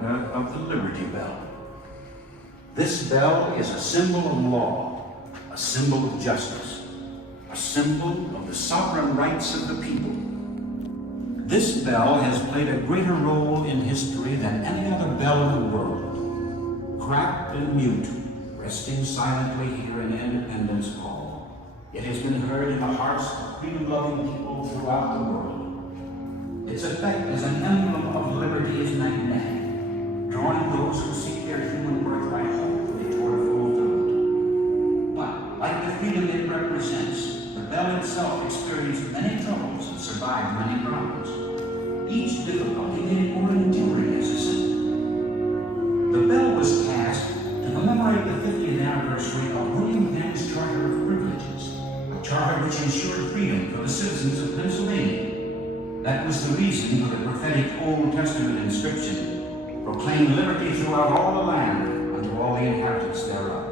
Replica of the Liberty Bell. This bell is a symbol of law, a symbol of justice, a symbol of the sovereign rights of the people. This bell has played a greater role in history than any other bell in the world. Cracked and mute, resting silently here in Independence Hall, it has been heard in the hearts of freedom-loving people throughout the world. Its effect as an emblem of liberty is magnetic, drawing those who seek their human birthright hopefully toward fulfillment. But, like the freedom it represents, the bell itself experienced many troubles and survived many problems. Each difficulty made it more enduring as a symbol. The bell was cast to commemorate the 50th anniversary of William Penn's Charter of Privileges, a charter which ensured freedom for the citizens of Pennsylvania. That was the reason for the prophetic Old Testament inscription, proclaim liberty throughout all the land unto all the inhabitants thereof.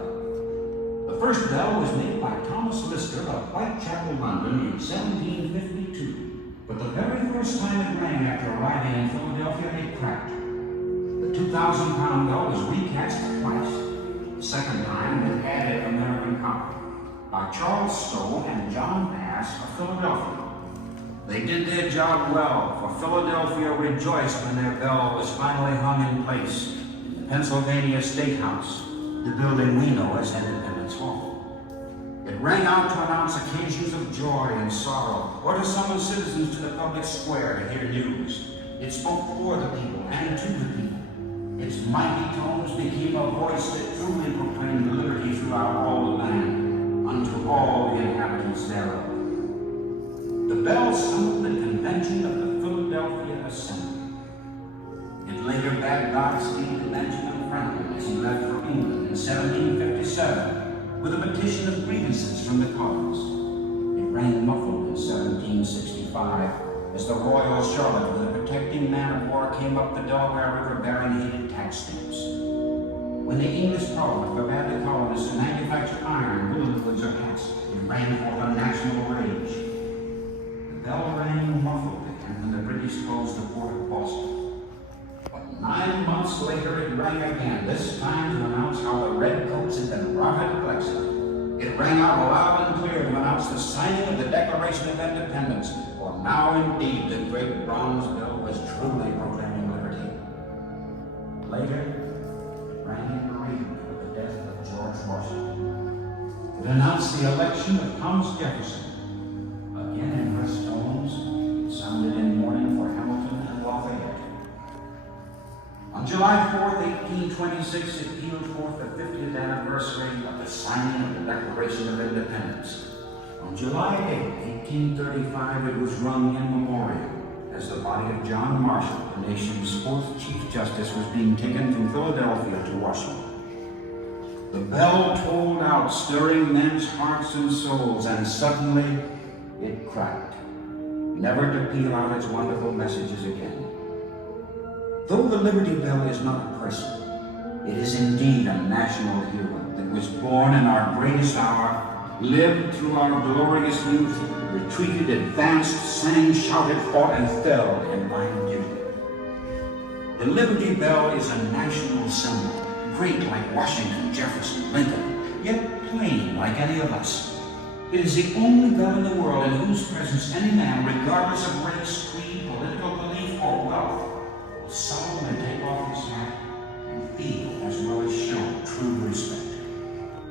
The first bell was made by Thomas Lister of Whitechapel, London in 1752, but the very first time it rang after arriving in Philadelphia, it cracked. The 2,000-pound bell was recast twice. The second time, it added American copper by Charles Stowe and John Bass of Philadelphia. They did their job well, for Philadelphia rejoiced when their bell was finally hung in place in the Pennsylvania State House, the building we know as Independence Hall. It rang out to announce occasions of joy and sorrow, or to summon citizens to the public square to hear news. It spoke for the people and to the people. Its mighty tones became a voice that truly proclaimed liberty throughout all the land, unto all the inhabitants thereof. The bell summoned the convention of the Philadelphia Assembly. It later bade Godspeed to Benjamin Franklin as he left for England in 1757 with a petition of grievances from the cause. It rang muffled in 1765 as the Royal Charlotte with a protecting man-of-war came up the Delaware River bearing hated tax stamps. When the English Parliament forbade the colonists to manufacture iron, woolen goods, or hats, it rang forth a national rage. The bell rang muffled again when the British closed the port of Boston. But 9 months later it rang again, this time to announce how the redcoats had been routed flexibly. It rang out loud and clear to announce the signing of the Declaration of Independence, for now indeed the great bronze bell was truly proclaiming liberty. Later, it rang in bereavement with the death of George Washington. It announced the election of Thomas Jefferson. Again in hushed tones, it sounded in mourning for Hamilton and Lafayette. On July 4th, 1826, it pealed forth the 50th anniversary of the signing of the Declaration of Independence. On July 8, 1835, it was rung in memoriam as the body of John Marshall, the nation's fourth Chief Justice, was being taken from Philadelphia to Washington. The bell tolled out, stirring men's hearts and souls, and suddenly it cracked, never to peal out its wonderful messages again. Though the Liberty Bell is not a person, it is indeed a national hero that was born in our greatest hour, lived through our glorious youth, retreated, advanced, sang, shouted, fought, and fell in line of duty. The Liberty Bell is a national symbol, great like Washington, Jefferson, Lincoln, yet plain like any of us. It is the only bell in the world in whose presence any man, regardless of race, creed, political belief, or wealth, will solemnly take off his hat and feel as well as show true respect.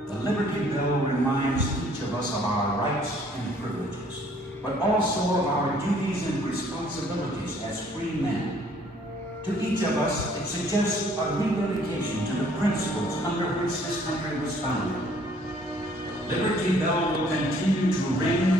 The Liberty Bell reminds each of us of our rights and privileges, but also of our duties and responsibilities as free men. To each of us, it suggests a rededication to the principles under which this country was founded. Liberty Bell will continue to ring